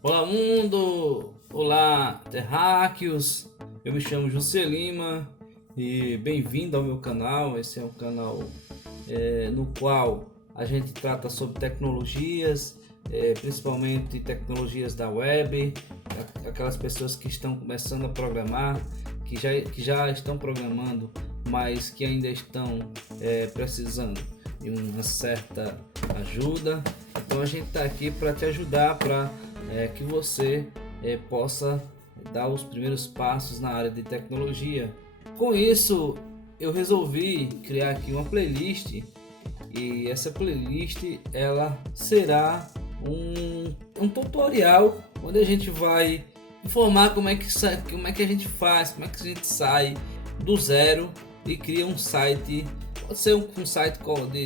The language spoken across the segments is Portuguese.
Olá mundo, olá terráqueos, eu me chamo José Lima e bem-vindo ao meu canal. Esse é um canal no qual a gente trata sobre tecnologias, principalmente tecnologias da web, aquelas pessoas que estão começando a programar, que já estão programando, mas que ainda estão precisando de uma certa ajuda. Então a gente está aqui para te ajudar, para que você possa dar os primeiros passos na área de tecnologia. Com isso, eu resolvi criar aqui uma playlist, e essa playlist ela será um tutorial onde a gente vai informar como é que a gente faz, como é que a gente sai do zero e cria um site. Pode ser um site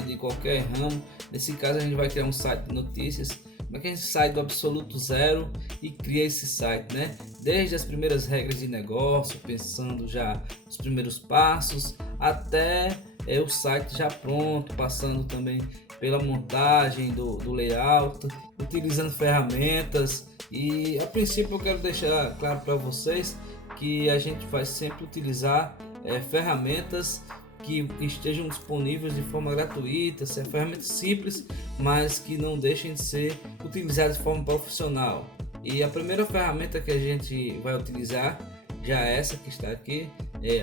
de qualquer ramo. Nesse caso a gente vai criar um site de notícias. Como é que a gente sai do absoluto zero e cria esse site, né? Desde as primeiras regras de negócio, pensando já os primeiros passos, até o site já pronto, passando também pela montagem do layout, utilizando ferramentas. E a princípio eu quero deixar claro para vocês que a gente vai sempre utilizar ferramentas que estejam disponíveis de forma gratuita, são ferramentas simples, mas que não deixem de ser utilizadas de forma profissional. E a primeira ferramenta que a gente vai utilizar já é essa que está aqui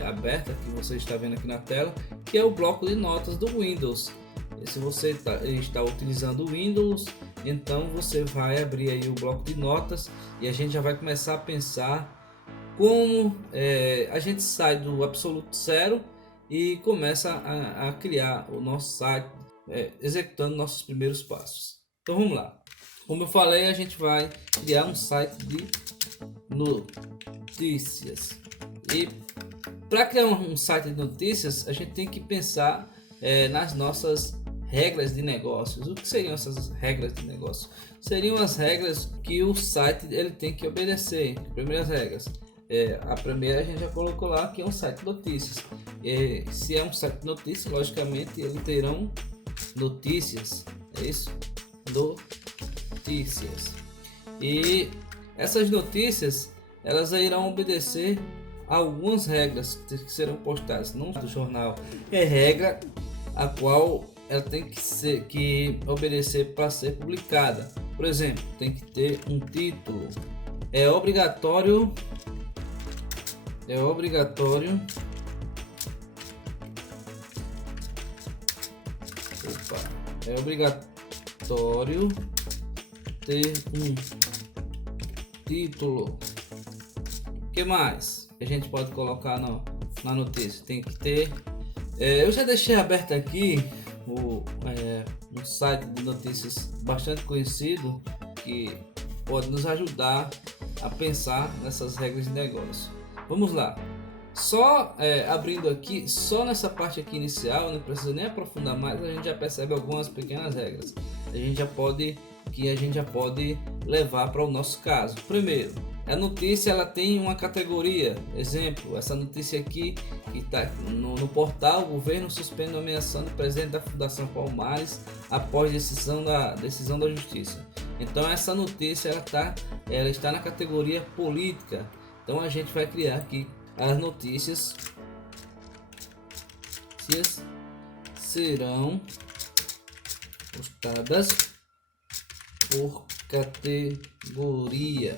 aberta, que você está vendo aqui na tela, que é o bloco de notas do Windows. E se você está utilizando o Windows, então você vai abrir aí o bloco de notas e a gente já vai começar a pensar como a gente sai do absoluto zero e começa a criar o nosso site, executando nossos primeiros passos. Então vamos lá. Como eu falei, a gente vai criar um site de notícias. E para criar um site de notícias, a gente tem que pensar nas nossas regras de negócios. O que seriam essas regras de negócio? Seriam as regras que o site ele tem que obedecer. Primeiras regras. A primeira a gente já colocou lá, que é um site de notícias. Se é um site de notícias, logicamente eles terão notícias, é isso? Notícias. E essas notícias elas irão obedecer a algumas regras que serão postadas no jornal. É regra a qual ela tem que obedecer para ser publicada. Por exemplo, tem que ter um título. É obrigatório. É obrigatório ter um título. O que mais a gente pode colocar na notícia? Tem que ter. Eu já deixei aberto aqui um site de notícias bastante conhecido que pode nos ajudar a pensar nessas regras de negócio. Vamos lá. Só abrindo aqui, só nessa parte aqui inicial, não precisa nem aprofundar mais, a gente já percebe algumas pequenas regras. A gente já pode levar para o nosso caso. Primeiro, a notícia ela tem uma categoria. Exemplo, essa notícia aqui que está no portal: o governo suspende a nomeação do presidente da Fundação Palmares após decisão da Justiça. Então essa notícia ela está na categoria política. Então a gente vai criar aqui as notícias serão postadas por categoria.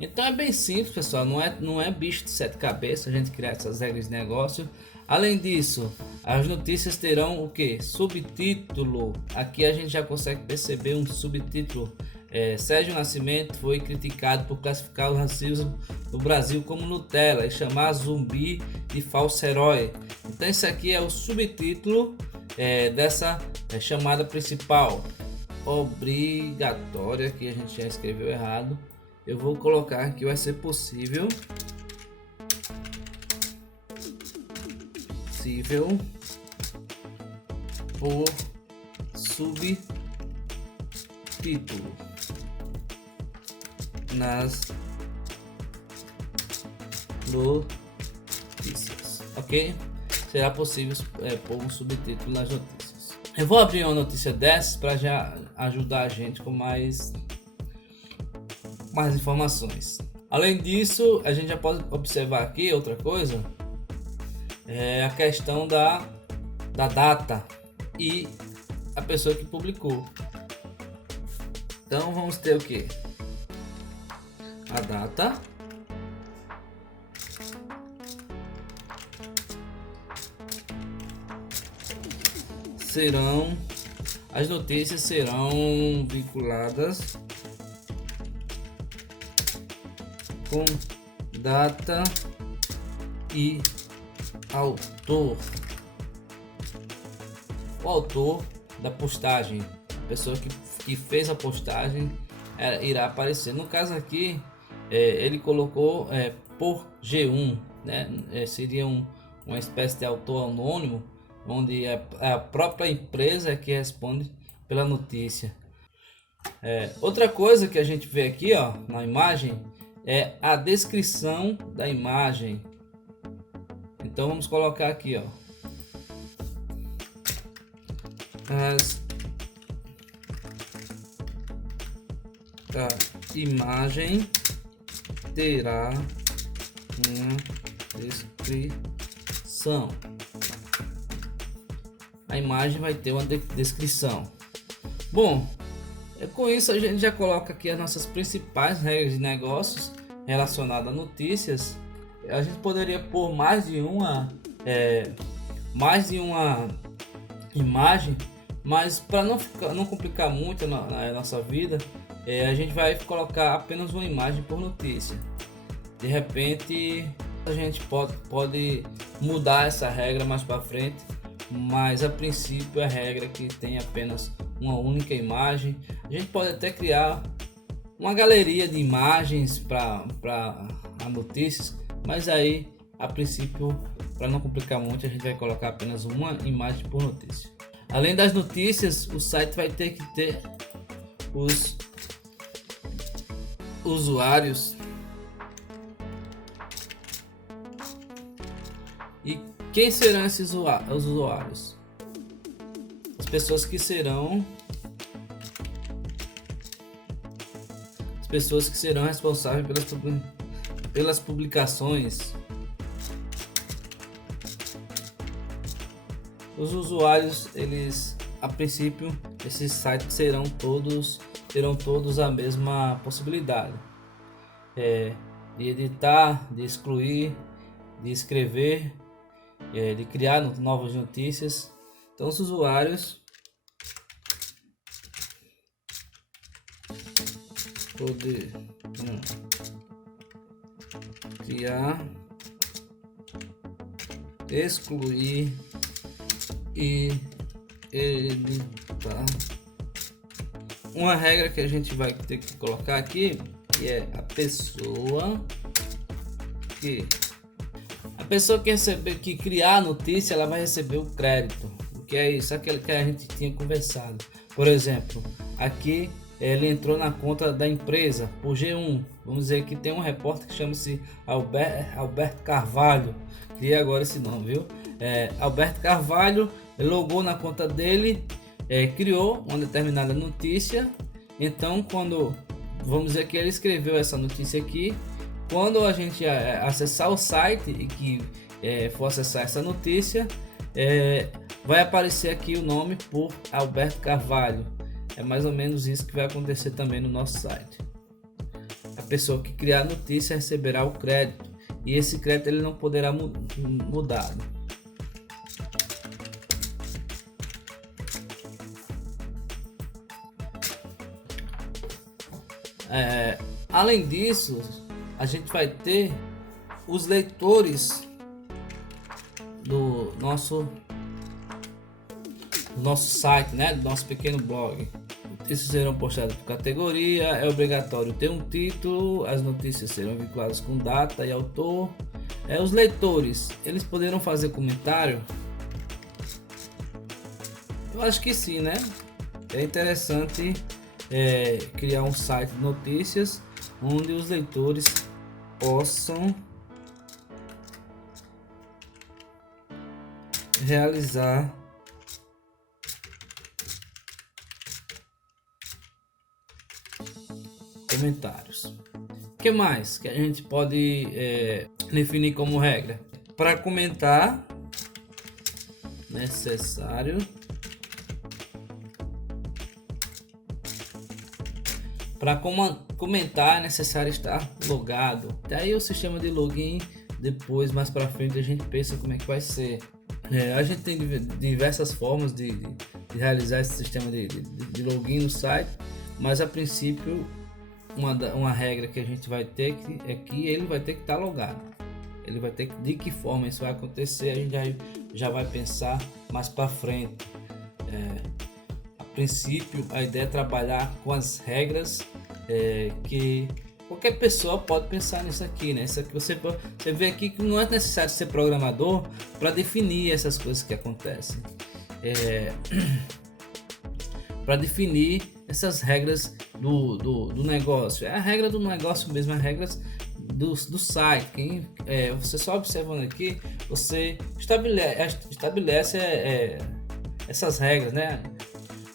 Então é bem simples, pessoal, não é bicho de sete cabeças a gente criar essas regras de negócio. Além disso, as notícias terão o que? Subtítulo. Aqui a gente já consegue perceber um subtítulo. Sérgio Nascimento foi criticado por classificar o racismo no Brasil como Nutella e chamar zumbi de falso herói. Então esse aqui é o subtítulo dessa chamada principal. Obrigatória, que a gente já escreveu errado. Eu vou colocar que vai ser possível por subtítulo nas notícias, ok? Será possível pôr um subtítulo nas notícias. Eu vou abrir uma notícia dessas para já ajudar a gente com mais informações. Além disso, a gente já pode observar aqui outra coisa, é a questão da data e a pessoa que publicou. Então vamos ter o que? A data, as notícias serão vinculadas com data e autor. O autor da postagem, a pessoa que fez a postagem, irá aparecer. No caso aqui, ele colocou por G1, né? Seria uma espécie de autor anônimo, onde é a própria empresa que responde pela notícia. Outra coisa que a gente vê aqui, ó, na imagem, é a descrição da imagem. Então vamos colocar aqui, ó, a imagem terá uma descrição. A imagem vai ter uma descrição. Bom, com isso a gente já coloca aqui as nossas principais regras de negócios relacionadas a notícias. A gente poderia pôr mais de uma imagem, mas para não complicar muito na nossa vida, a gente vai colocar apenas uma imagem por notícia. De repente a gente pode mudar essa regra mais para frente, mas a princípio é a regra que tem apenas uma única imagem. A gente pode até criar uma galeria de imagens para notícias, mas aí a princípio, para não complicar muito, a gente vai colocar apenas uma imagem por notícia. Além das notícias, o site vai ter que ter os usuários. E quem serão esses usuários? As pessoas que serão responsáveis pelas publicações. Os usuários, eles, a princípio, esses sites terão todos a mesma possibilidade de editar, de excluir, de escrever, de criar novas notícias. Então os usuários poderão criar, excluir e editar. Uma regra que a gente vai ter que colocar aqui, que é a pessoa que criar a notícia, ela vai receber o crédito. O que é isso? Aquele que a gente tinha conversado. Por exemplo, aqui ele entrou na conta da empresa por G1. Vamos dizer que tem um repórter que chama-se Alberto Carvalho. Criei agora esse nome, viu? Alberto Carvalho logou na conta dele, criou uma determinada notícia. Então, vamos dizer que ele escreveu essa notícia aqui, quando a gente acessar o site e que for acessar essa notícia, vai aparecer aqui o nome por Alberto Carvalho. É mais ou menos isso que vai acontecer também no nosso site. A pessoa que criar a notícia receberá o crédito, e esse crédito ele não poderá mudar. Além disso, a gente vai ter os leitores do nosso site, né, do nosso pequeno blog. Notícias serão postadas por categoria, é obrigatório ter um título, as notícias serão vinculadas com data e autor. Os leitores, eles poderão fazer comentário? Eu acho que sim, né? É interessante criar um site de notícias onde os leitores possam realizar comentários. O que mais que a gente pode definir como regra? Para comentar, necessário para comentar é necessário estar logado. Daí o sistema de login, depois mais para frente a gente pensa como é que vai ser. A gente tem diversas formas de realizar esse sistema de login no site, mas a princípio uma regra que a gente vai ter é que ele vai ter que estar logado. Ele vai ter que, de que forma isso vai acontecer, a gente já vai pensar mais para frente. A princípio a ideia é trabalhar com as regras que qualquer pessoa pode pensar nisso aqui, né? Isso aqui você vê aqui que não é necessário ser programador para definir essas coisas que acontecem, para definir essas regras do negócio. É a regra do negócio mesmo, as regras do site. Você só observando aqui, você estabelece essas regras, né?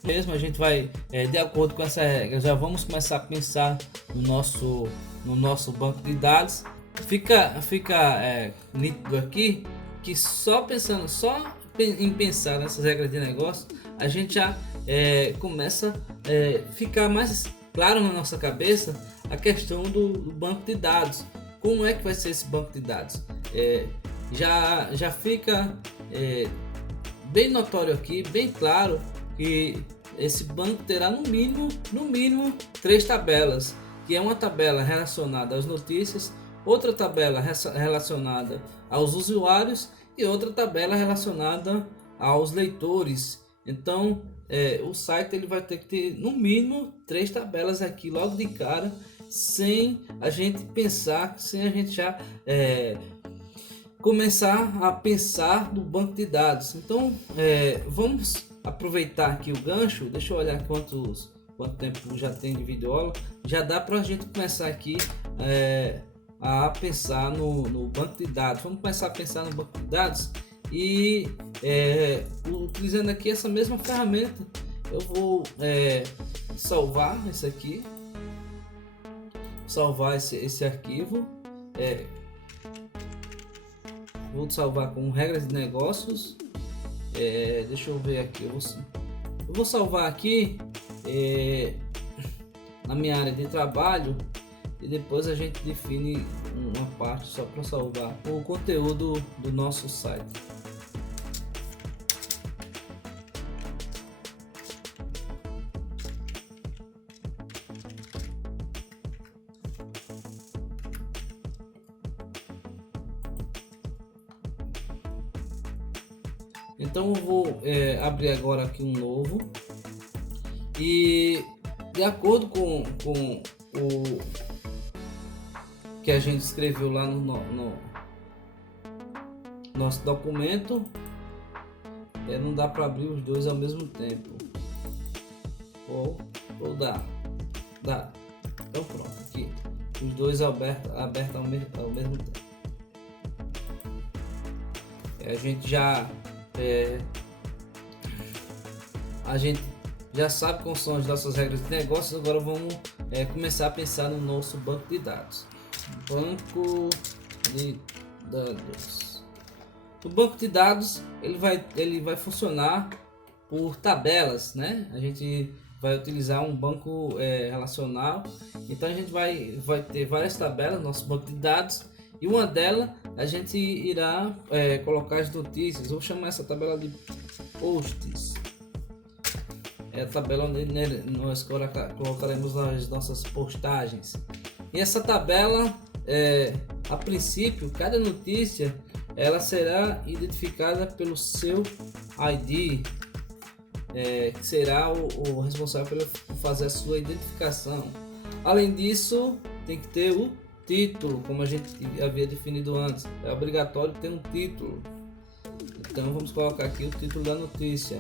Mesmo a gente vai de acordo com essas regras, já vamos começar a pensar no nosso banco de dados. Fica nítido aqui que só em pensar nessas regras de negócio, a gente já começa a ficar mais claro na nossa cabeça a questão do banco de dados. Como é que vai ser esse banco de dados? Já fica bem notório aqui, bem claro, que esse banco terá no mínimo 3 tabelas, que é uma tabela relacionada às notícias, outra tabela relacionada aos usuários e outra tabela relacionada aos leitores. Então o site ele vai ter que ter no mínimo 3 tabelas aqui logo de cara, sem a gente pensar, sem a gente já começar a pensar no banco de dados. Então vamos aproveitar aqui o gancho. Deixa eu olhar quanto tempo já tem de videoaula. Já dá para a gente começar aqui a pensar no banco de dados. Vamos começar a pensar no banco de dados e utilizando aqui essa mesma ferramenta, eu vou salvar isso aqui, salvar esse arquivo. Vou salvar com regras de negócios. Deixa eu ver aqui, eu vou salvar aqui na minha área de trabalho, e depois a gente define uma parte só para salvar o conteúdo do nosso site. Então eu vou abrir agora aqui um novo, e de acordo com o que a gente escreveu lá no nosso documento, não dá para abrir os dois ao mesmo tempo, ou dá. Então pronto, aqui os dois abertos ao mesmo tempo. A gente já sabe como são as nossas regras de negócios. Agora vamos começar a pensar no nosso banco de dados. Banco de dados. O banco de dados ele vai funcionar por tabelas, né? A gente vai utilizar um banco relacional. Então a gente vai ter várias tabelas no nosso banco de dados, e uma delas a gente irá colocar as notícias. Vou chamar essa tabela de posts. É a tabela onde nós colocaremos as nossas postagens. E essa tabela, a princípio, cada notícia ela será identificada pelo seu ID, que será o responsável por fazer a sua identificação. Além disso, tem que ter o título, como a gente havia definido antes. É obrigatório ter um título. Então vamos colocar aqui o título da notícia.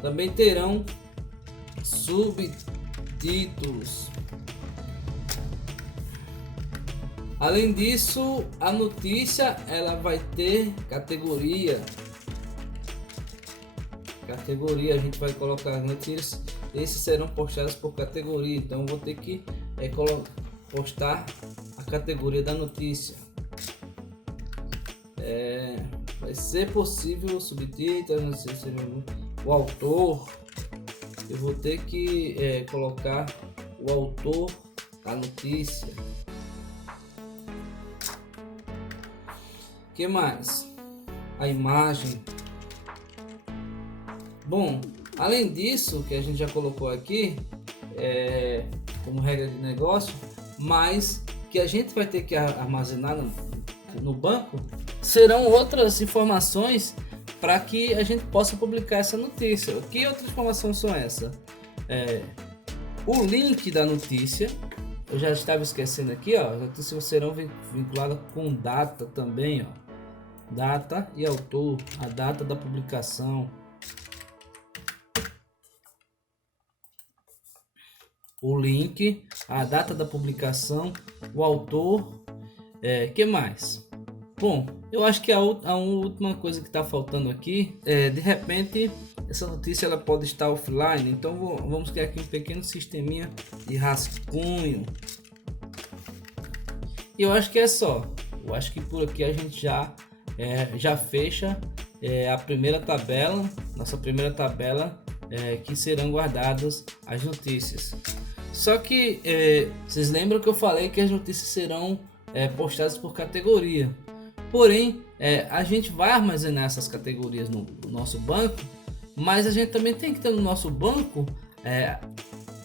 Também terão subtítulos. Além disso, a notícia ela vai ter categoria. A gente vai colocar notícias. Esses serão postados por categoria. Então vou ter que postar a categoria da notícia. Vai ser possível o subtítulo, não sei se o autor. Eu vou ter que colocar o autor da notícia. Que mais? A imagem. Bom, além disso que a gente já colocou aqui como regra de negócio, mas que a gente vai ter que armazenar no banco, serão outras informações para que a gente possa publicar essa notícia. Que outras informações são essas? O link da notícia. Eu já estava esquecendo aqui, ó. As notícias serão vinculadas com data também, ó. Data e autor, a data da publicação. O link, a data da publicação, o autor, que mais? Bom, eu acho que a última coisa que está faltando aqui de repente essa notícia ela pode estar offline, então vamos criar aqui um pequeno sisteminha de rascunho. E eu acho que é só. Eu acho que por aqui a gente já fecha a primeira tabela, nossa primeira tabela que serão guardadas as notícias. Só que vocês lembram que eu falei que as notícias serão postadas por categoria. Porém, a gente vai armazenar essas categorias no nosso banco, mas a gente também tem que ter no nosso banco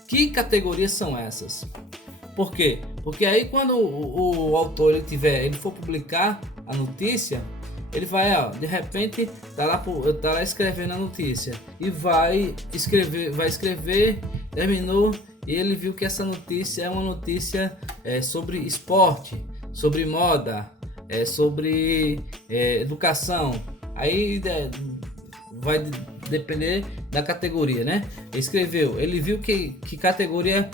que categorias são essas. Por quê? Porque aí quando o autor ele for publicar a notícia, ele vai, de repente, tá lá escrevendo a notícia e vai escrever, terminou e ele viu que essa notícia é uma notícia sobre esporte, sobre moda, sobre educação. Aí vai depender da categoria, né? Escreveu, ele viu que categoria,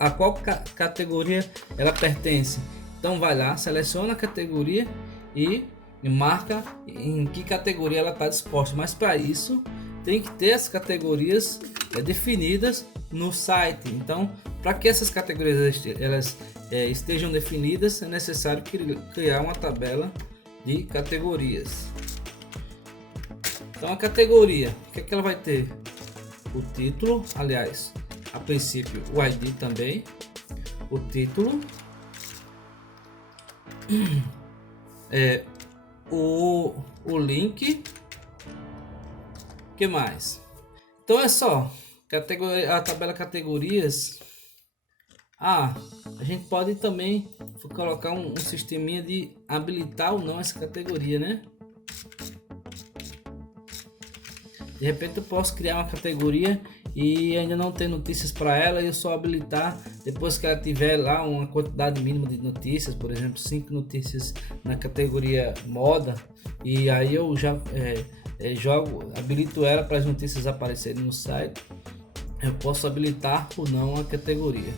a qual categoria ela pertence. Então vai lá, seleciona a categoria e marca em que categoria ela está disposta. Mas para isso tem que ter as categorias definidas no site. Então, para que essas categorias elas estejam definidas, é necessário criar uma tabela de categorias. Então a categoria, o que ela vai ter? O título, aliás, a princípio o ID também, o título, o link, que mais? Então é só a tabela categorias. A gente pode também colocar um sisteminha de habilitar ou não essa categoria, né? De repente eu posso criar uma categoria e ainda não ter notícias para ela, e eu só habilitar depois que ela tiver lá uma quantidade mínima de notícias, por exemplo 5 notícias na categoria moda, e aí eu já habilito ela para as notícias aparecerem no site. Eu posso habilitar ou não a categoria.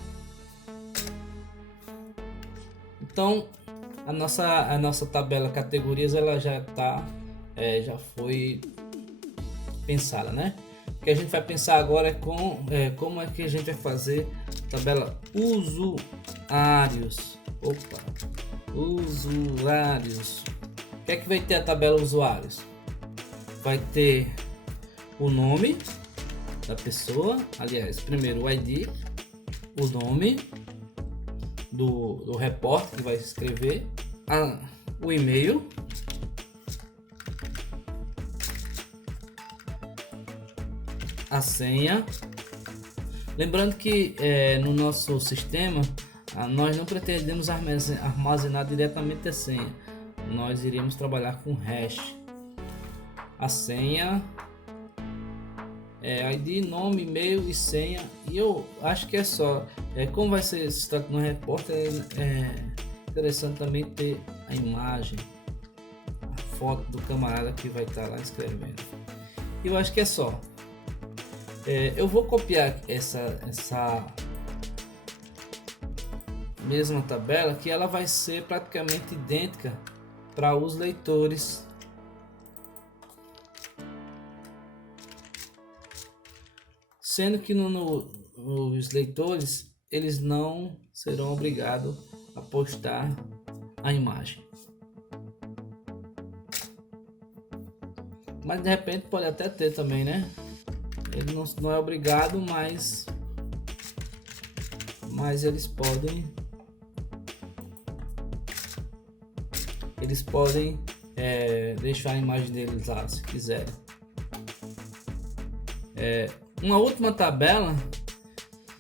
Então a nossa tabela categorias ela já foi pensada, né? O que a gente vai pensar agora é como é que a gente vai fazer tabela usuários. Usuários. O que é que vai ter a tabela usuários? Vai ter o nome da pessoa, aliás, primeiro o ID, o nome do repórter que vai escrever, o e-mail, a senha. Lembrando que no nosso sistema nós não pretendemos armazenar diretamente a senha, nós iremos trabalhar com hash. A senha, ID, nome, e-mail e senha, e eu acho que é só. Como vai ser esse trato no repórter, é interessante também ter a imagem, a foto do camarada que vai estar lá escrevendo. Eu acho que é só. Eu vou copiar essa mesma tabela, que ela vai ser praticamente idêntica para os leitores. Sendo que nos leitores eles não serão obrigados a postar a imagem. Mas de repente pode até ter também, né? Ele não é obrigado, mas eles podem deixar a imagem deles lá se quiserem. Uma última tabela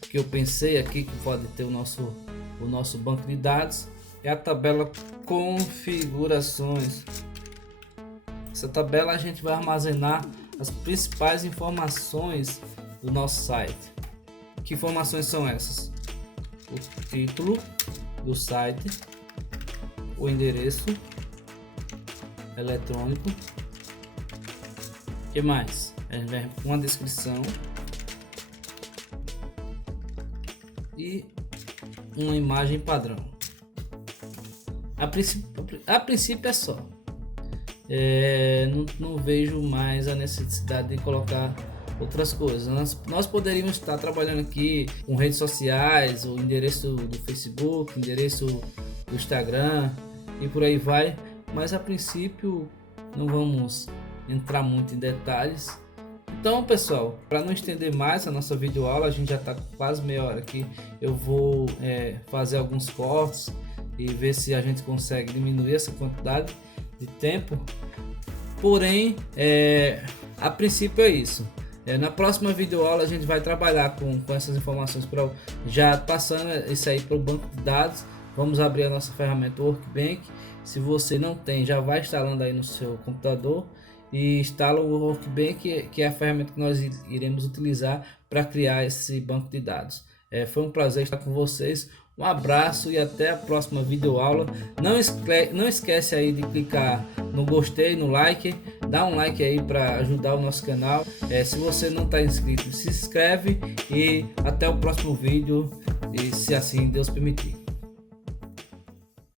que eu pensei aqui que pode ter o nosso banco de dados é a tabela configurações. Essa tabela a gente vai armazenar as principais informações do nosso site. Que informações são essas? O título do site, o endereço eletrônico, que mais? A gente vai uma descrição e uma imagem padrão. A princípio é só. Não vejo mais a necessidade de colocar outras coisas. Nós poderíamos estar trabalhando aqui com redes sociais, o endereço do Facebook, endereço do Instagram e por aí vai, mas a princípio não vamos entrar muito em detalhes. Então, pessoal, para não estender mais a nossa videoaula, a gente já está quase meia hora aqui. Eu vou fazer alguns cortes e ver se a gente consegue diminuir essa quantidade de tempo. Porém, a princípio é isso. Na próxima videoaula a gente vai trabalhar com essas informações, já passando isso aí para o banco de dados. Vamos abrir a nossa ferramenta Workbench. Se você não tem, já vai instalando aí no seu computador e instala o Workbench, que é a ferramenta que nós iremos utilizar para criar esse banco de dados. Foi um prazer estar com vocês. Um abraço e até a próxima videoaula. Não esquece aí de clicar no gostei, no like, dá um like aí para ajudar o nosso canal. Se você não está inscrito, se inscreve e até o próximo vídeo, e se assim Deus permitir.